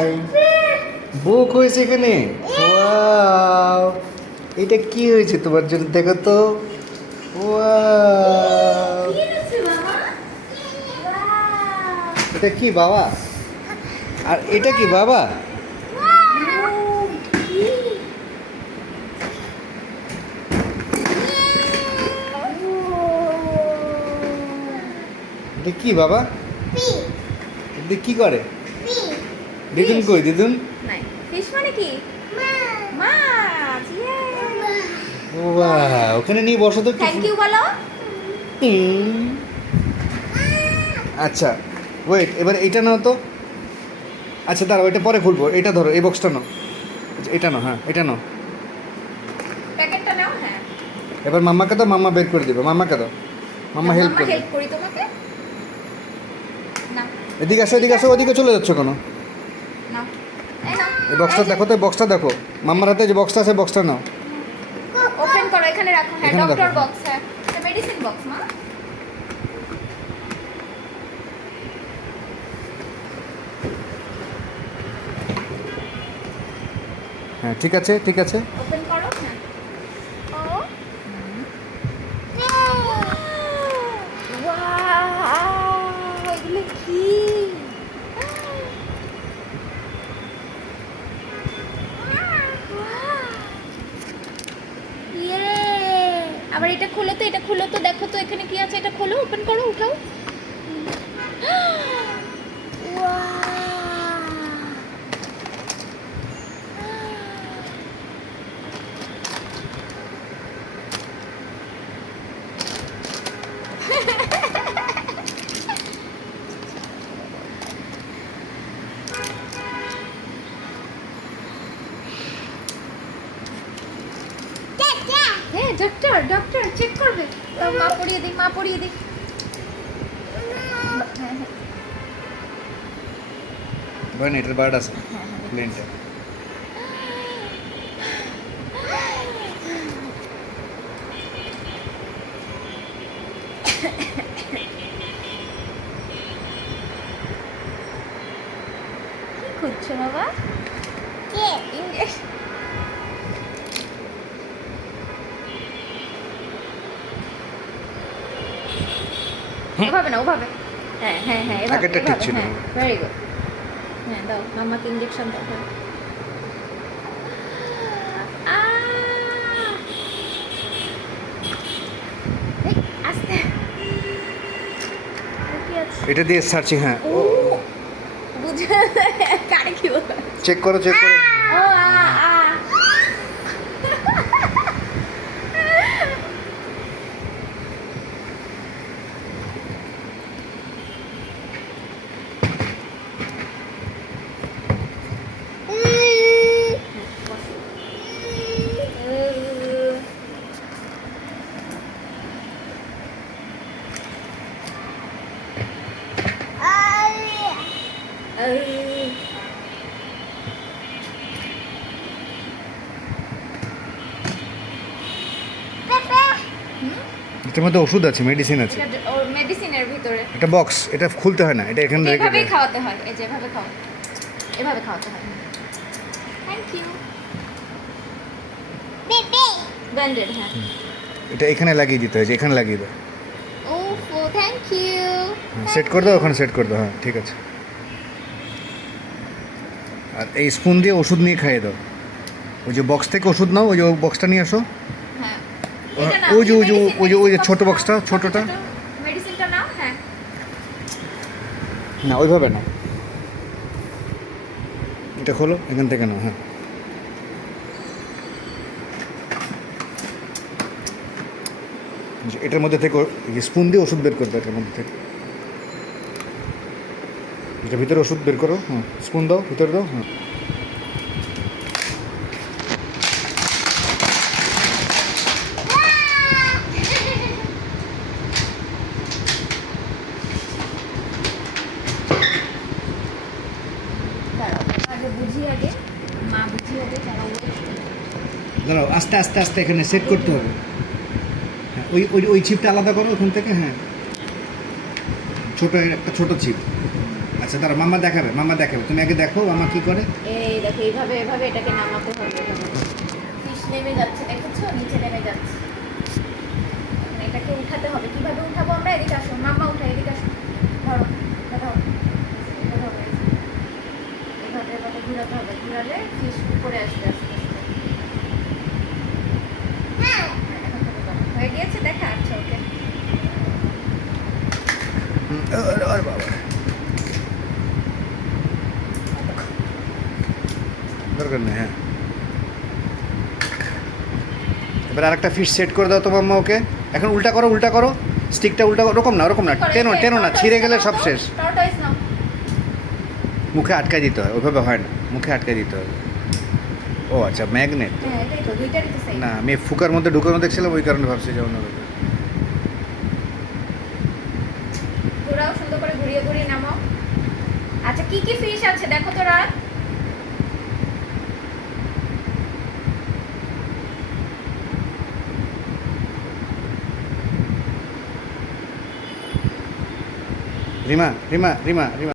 ভাই বুক হয়েছে এখানে। ওয়াও, এটা কি হয়েছে তোমার জন্য দেখো তো। ওয়াও, এটা কি বাবা? আর এটা কি বাবা? এটা কি বাবা? এটা কি করে? দিদুন কই দিদুন? নাই ফিশ মানে কি? মাছ। বাহ, ওখানে নিয়ে বসো তো। থ্যাংক ইউ বলো। আচ্ছা ওয়েট, এবার এইটা নাও তো। আচ্ছা দাঁড়াও, এটা পরে খুলবো। এটা ধরো, এই বক্সটা নাও। আচ্ছা, এটা নাও, হ্যাঁ এটা নাও। প্যাকেটটা নাও। হ্যাঁ, এবার মাম্মাকে দাও, মাম্মা বের করে দিবে। মাম্মাকে দাও, মাম্মা হেল্প করবে। হেল্প করি তোমাকে। নাও এদিকে আসো, এদিকে আসো। ওদিকে চলে যাচ্ছ কেন? নাও, এই নাও। এই বক্সটা দেখো তো, বক্সটা দেখো। মাম্মার হাতে যে বক্সটা আছে, বক্সটা নাও। ওপেন করো, এখানে রাখো। হ্যাঁ, এখানে ডক্টর রাখো। বক্স। হ্যাঁ, এটা মেডিসিন বক্স মা। হ্যাঁ ঠিক আছে, ঠিক আছে। ওপেন করো। হ্যাঁ, ওয়াও, এগুলো কি? ইয়ে, আবার এটা খোলো তো, এটা খোলো তো, দেখো তো এখানে কি আছে। এটা খোলো, ওপেন করো, উঠাও। হ্যাঁ, ডক্টর ডক্টর চেক করবে। মা পড়িয়ে দিই, মা পড়িয়ে দিই। হ্যাঁ, হ্যাঁ। বলেন, এটার বার্ড আছে প্লেনটা। কি করছো বাবা? ইঞ্জেকশন। ওভাবে না, ওভাবে। হ্যাঁ হ্যাঁ হ্যাঁ, এভাবে, আগেরটা ঠিক এভাবে, ছিল। হ্যাঁ, ভেরি গুড। হ্যাঁ, দাও মামাকে ইঞ্জেকশন দাও। হ্যাঁ। এই, আস্তে। আর কি আছে? এটা দিয়ে সার্চিং। হ্যাঁ, ও, বুঝে কারে কি বলে? চেক করো, চেক করো। ও আ। এটার মধ্যে ওষুধ আছে, মেডিসিন আছে। এটা ওর মেডিসিনের ভিতরে। এটা বক্স, এটা খুলতে হয় না, এটা এখানে রেখে এভাবেই দেয়। খাওয়াতে হয়, এই যে এভাবে খাও, এভাবে খাওয়াতে হয়। Thank you. ব্যান্ডেড। হ্যাঁ, এটা এখানে লাগিয়ে দিতে হয়, যে এখানে লাগিয়ে দাও। ওফো, থ্যাংক ইউ। সেট করে দাও, ওখানে সেট করে দাও। হ্যাঁ ঠিক আছে। আর এই স্পুন দিয়ে ওষুধ নিয়ে খাইয়ে দাও। ওই যে বক্স থেকে ওষুধ নাও, ওই যে বক্সটা নিয়ে আসো। হ্যাঁ, ওই যে ওই যে ওই যে ওই যে ছোট বক্সটা, ছোটটা। মেডিসিনটা নাও। হ্যাঁ, না ওইভাবে না, এটা খোলো, এখান থেকে নাও। হ্যাঁ, এটার মধ্যে থেকে স্পুন দিয়ে ওষুধ বের করবে, এটার মধ্যে থেকে। এটা ভিতরে ওষুধ বের করো। হ্যাঁ, স্পুন দাও, ভিতরে দাও। হ্যাঁ, দাঁড়াও, আগে বুঝি, আগে মা বুঝিয়ে দে। দাঁড়াও, দাঁড়াও, আস্তে আস্তে আস্তে এখানে সেট করতে হবে। হ্যাঁ, ওই ওই ওই চিপটা আলাদা করো ওখান থেকে। হ্যাঁ, ছোট একটা ছোট চিপ। আচ্ছা দাঁড়া, মাম্মা দেখাবে, তুমি আগে দেখো মাম্মা কি করে। এই দেখো এইভাবে এভাবে এটাকে নামাতে হবে। ফিশ নেমে যাচ্ছে, দেখেছো নিচে নেমে যাচ্ছে। এখন এটাকে উঠাতে হবে। কিভাবে উঠাবো আমরা? এদিকে আসো মাম্মা, উঠা, এদিকে আসো। ধরো, এটা ধরো, এটা ধরো, এই যে। এভাবে এভাবে ঘুরাতে হবে, ঘুরালে ফিশ উপরে আসবে আস্তে আস্তে। হ্যাঁ, এখন থেকে করো। হয়ে গিয়েছে দেখা? আচ্ছা ওকে। আর বাবা দরকার নেই, হ্যাঁ। এবার আরেকটা ফিশ সেট করে দাও তো মাম্মা ওকে। এখন উল্টা করো স্টিকটা উল্টা করো। ওরকম না, টেনো না, ছিঁড়ে গেলে সব শেষ। টর্টয়েস নাও। মুখে আটকায় দিতে হয়, ওইভাবে হয় না, মুখে আটকায় দিতে হবে। ও আচ্ছা, ম্যাগনেট। হ্যাঁ এটাই তো, দুইটারই তো সেম। না, আমি ফুকার মধ্যে ঢুকানো দেখছিলাম, ওই কারণে ভাবছি যে অন্যভাবে। ঘোরাও, সুন্দর করে ঘুরিয়ে ঘুরিয়ে নামাও। আচ্ছা কি কি ফিশ আছে দেখো তো রাত। রিমা